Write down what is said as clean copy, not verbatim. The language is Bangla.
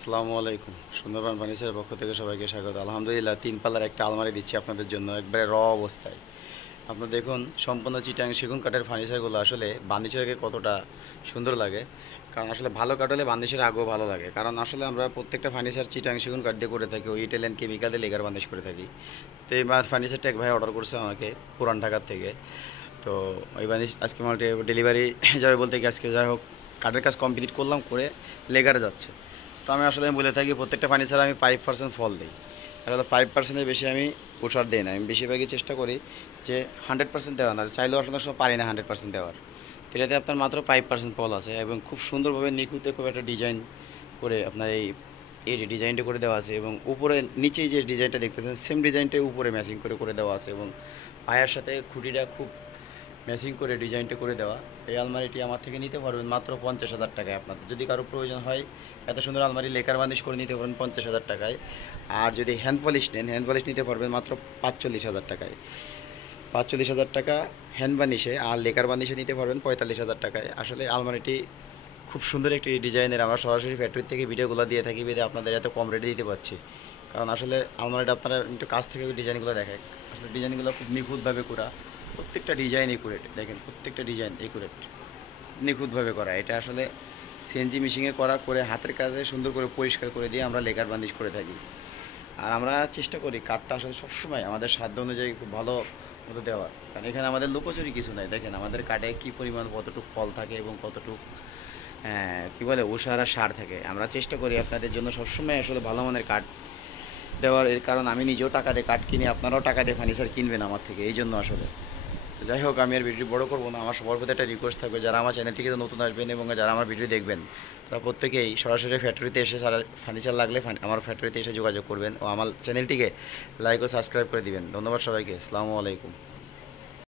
আসসালামু আলাইকুম। সুন্দরবন ফার্নিচারের পক্ষ থেকে সবাইকে স্বাগত। আলহামদুলিল্লাহ ৩ পাল্লার একটা আলমারি দিচ্ছি আপনাদের জন্য একবারে অবস্থায়। আপনারা দেখুন সম্পূর্ণ চিটাং সেগুন কাঠের ফার্নিচারগুলো আসলে বার্নিশারকে কতটা সুন্দর লাগে। কারণ আসলে ভালো কাঠ হলে বার্নিশের আগেও ভালো লাগে। কারণ আসলে আমরা প্রত্যেকটা ফার্নিচার চিটাং সেগুন কাঠ দিয়ে করে থাকি। ওই ইটালিয়ান কেমিক্যাল দিয়ে লেগার বার্নিশ করে থাকি। তো এইবার ফার্নিচারটা এক ভাই অর্ডার করছে আমাকে পুরান ঢাকার থেকে। তো ওই বার্নিশ আজকে আমার ডেলিভারি যাবে বলতে কি আজকে যাই হোক কাঠের কাজ কমপ্লিট করলাম করে লেগারে যাচ্ছে। তো আমি বলে থাকি প্রত্যেকটা ফার্নিচারে আমি 5% ফল দিই। আর হলো 5%-এর বেশি আমি ওঠার দিই না। আমি বেশিরভাগই চেষ্টা করি যে 100% দেওয়া না, চাইলেও আসলে সব পারি না 100% দেওয়ার। তো এটাতে আপনার মাত্র 5% ফল আছে এবং খুব সুন্দরভাবে নিখুঁতে খুব একটা ডিজাইন করে আপনার এই ডিজাইনটা করে দেওয়া আছে এবং উপরে নিচেই যে ডিজাইনটা দেখতেছেন সেম ডিজাইনটাই উপরে ম্যাচিং করে করে দেওয়া আছে এবং পায়ার সাথে খুঁটিটা খুব ম্যাচিং করে ডিজাইনটা করে দেওয়া। এই আলমারিটি আমার থেকে নিতে পারবেন মাত্র 50,000 টাকায়। আপনাদের যদি কারো প্রয়োজন হয় এত সুন্দর আলমারি লেকার বার্নিশ করে নিতে পারবেন 50,000 টাকায়। আর যদি হ্যান্ড পলিশ নেন, হ্যান্ড পলিশ নিতে পারবেন মাত্র 45,000 টাকায়। 45,000 টাকা হ্যান্ড বার্নিশে, আর লেকার বার্নিশে নিতে পারবেন 45,000 টাকায়। আসলে আলমারিটি খুব সুন্দর একটি ডিজাইনের। আমরা সরাসরি ফ্যাক্টরি থেকে ভিডিওগুলো দিয়ে থাকি বেঁধে আপনাদের এত কম রেটে দিতে পারছি। কারণ আসলে আলমারিটা আপনারা একটু কাছ থেকে ডিজাইনগুলো দেখায়। আসলে ডিজাইনগুলো খুব নিখুঁতভাবে করা, প্রত্যেকটা ডিজাইন একুরেট। দেখেন প্রত্যেকটা ডিজাইন একুরেট, নিখুঁতভাবে করা। এটা আসলে সিএনজি মেশিনে করা করে হাতের কাজে সুন্দর করে পরিষ্কার করে দিয়ে আমরা লেকার বার্নিশ করে থাকি। আর আমরা চেষ্টা করি কাঠটা আসলে সবসময় আমাদের সাধ্য অনুযায়ী খুব ভালো মতো দেওয়ার। কারণ এখানে আমাদের লুকোচুরি কিছু নাই। দেখেন আমাদের কাঠে কী পরিমাণ কতটুকু ফল থাকে এবং কতটুকু কী বলে উষার আর সার থাকে। আমরা চেষ্টা করি আপনাদের জন্য সবসময় আসলে ভালো মানের কাঠ দেওয়ার। এর কারণ আমি নিজেও টাকা দিয়ে কাঠ কিনি, আপনারাও টাকা দিয়ে ফার্নিচার কিনবেন আমার থেকে, এই জন্য আসলে। যাই হোক আমি আর ভিডিও বড় করবো না। আমার সবার প্রতি একটা রিকোয়েস্ট থাকবে, যারা আমার চ্যানেলটিকে নতুন আসবেন এবং যারা আমার ভিডিও দেখবেন তারা প্রত্যেকেই সরাসরি ফ্যাক্টরিতে এসে সারা ফার্নিচার লাগলে আমার ফ্যাক্টরিতে এসে যোগাযোগ করবেন ও আমার চ্যানেলটিকে লাইক ও সাবস্ক্রাইব করে দিবেন। ধন্যবাদ সবাইকে। আসসালামু আলাইকুম।